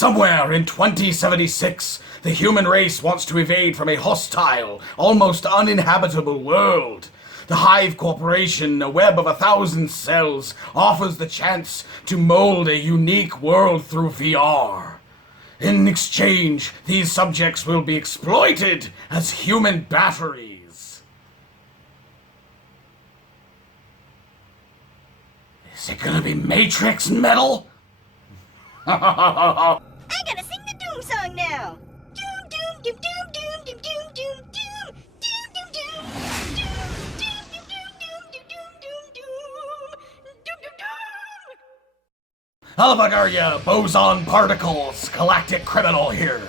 Somewhere in 2076, the human race wants to evade from a hostile, almost uninhabitable world. The Hive Corporation, a web of 1,000 cells, offers the chance to mold a unique world through VR. In exchange, these subjects will be exploited as human batteries. Is it gonna be Matrix metal? I gotta sing the Doom song now. Doom, doom, doom, doom, doom, doom, doom, doom, doom, doom, doom, doom, doom, doom, doom, doom. Hello, Bagaria, boson particles, galactic criminal here.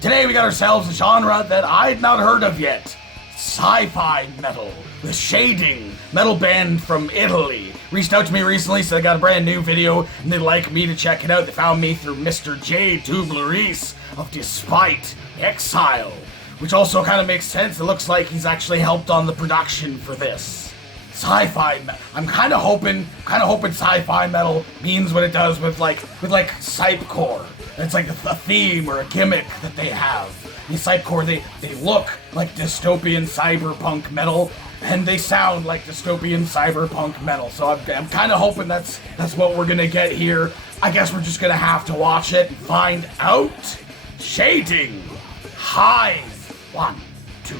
Today we got ourselves a genre that I'd not heard of yet. Sci-fi metal, with shading, metal band from Italy. Reached out to me recently, so they got a brand new video, and they'd like me to check it out. They found me through Mr. J. Dublaris of Despite Exile, which also kind of makes sense. It looks like he's actually helped on the production for this. Sci-fi, I'm kind of hoping sci-fi metal means what it does with Psypcore. It's like a theme or a gimmick that they have. In Psypcore, they look like dystopian cyberpunk metal, and they sound like dystopian cyberpunk metal. So I'm kind of hoping that's what we're gonna get here. I guess we're just gonna have to watch it and find out. Shading. Hive. 1, 2.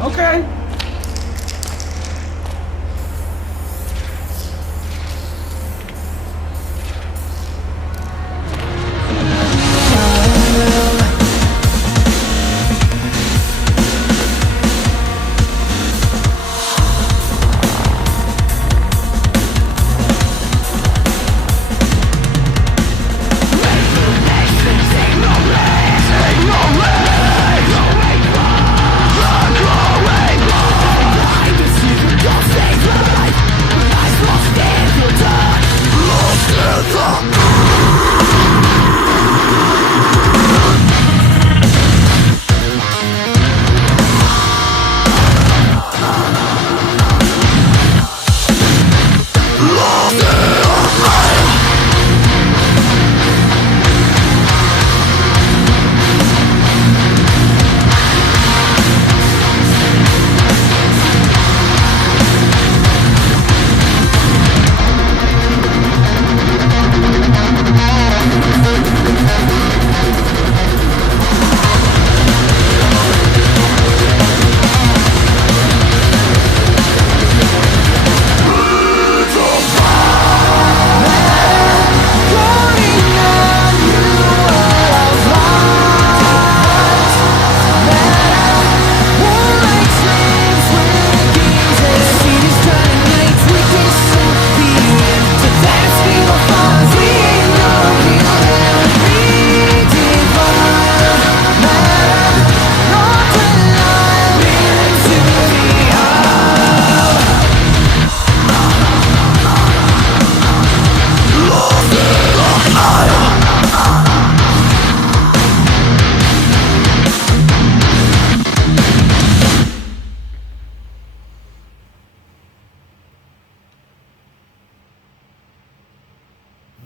Okay.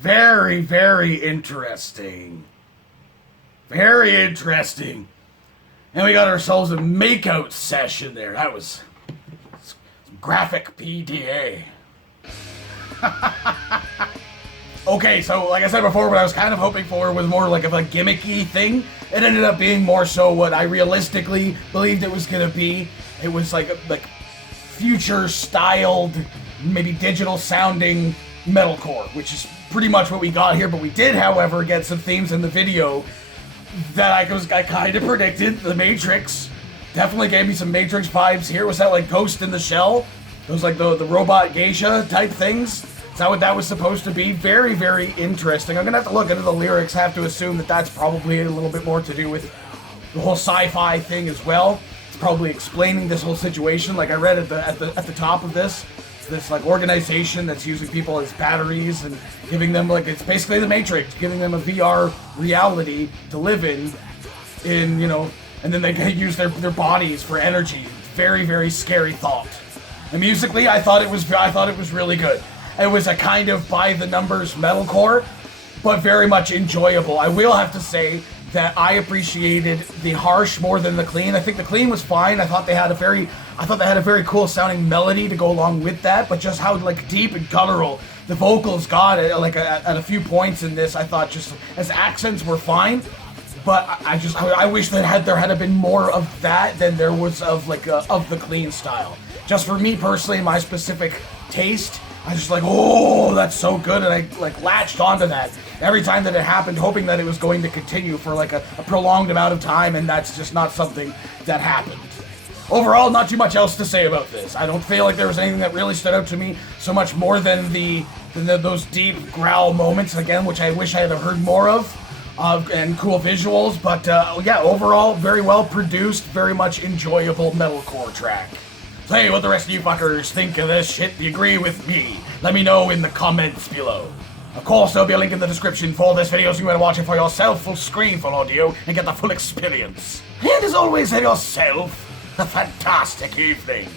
Very, very interesting. Very interesting. And we got ourselves a makeout session there. That was some graphic PDA. Okay, so like I said before, what I was kind of hoping for was more like of a gimmicky thing. It ended up being more so what I realistically believed it was gonna be. It was like future styled, maybe digital sounding metalcore, which is pretty much what we got here. But we did, however, get some themes in the video that I kind of predicted. The Matrix definitely gave me some Matrix vibes here. Was that like Ghost in the Shell? Those like the robot geisha type things? Is that what that was supposed to be? Very, very interesting. I'm gonna have to look into the lyrics. Have to assume that that's probably a little bit more to do with the whole sci-fi thing as well. It's probably explaining this whole situation. Like I read at the top of this like organization that's using people as batteries and giving them like, it's basically the Matrix, giving them a VR reality to live in, you know, and then they can use their bodies for energy. Very, very scary thought. And musically, I thought it was really good. It was a kind of by the numbers metalcore, but very much enjoyable. I will have to say that I appreciated the harsh more than the clean. I think the clean was fine. I thought they had a very cool sounding melody to go along with that, but just how like deep and guttural the vocals got at a few points in this, I thought just as accents were fine. But I wish that there had been more of that than there was of the clean style. Just for me personally, my specific taste, I was just like, oh, that's so good, and I like latched onto that every time that it happened, hoping that it was going to continue for like a prolonged amount of time, and that's just not something that happened. Overall, not too much else to say about this. I don't feel like there was anything that really stood out to me so much more than those deep growl moments again, which I wish I had heard more of, and cool visuals. But yeah, overall, very well produced, very much enjoyable metalcore track. So hey, what the rest of you fuckers think of this shit? Do you agree with me? Let me know in the comments below. Of course, there'll be a link in the description for this video so you can watch it for yourself, full screen, full audio, and get the full experience. And as always, have yourself a fantastic evening.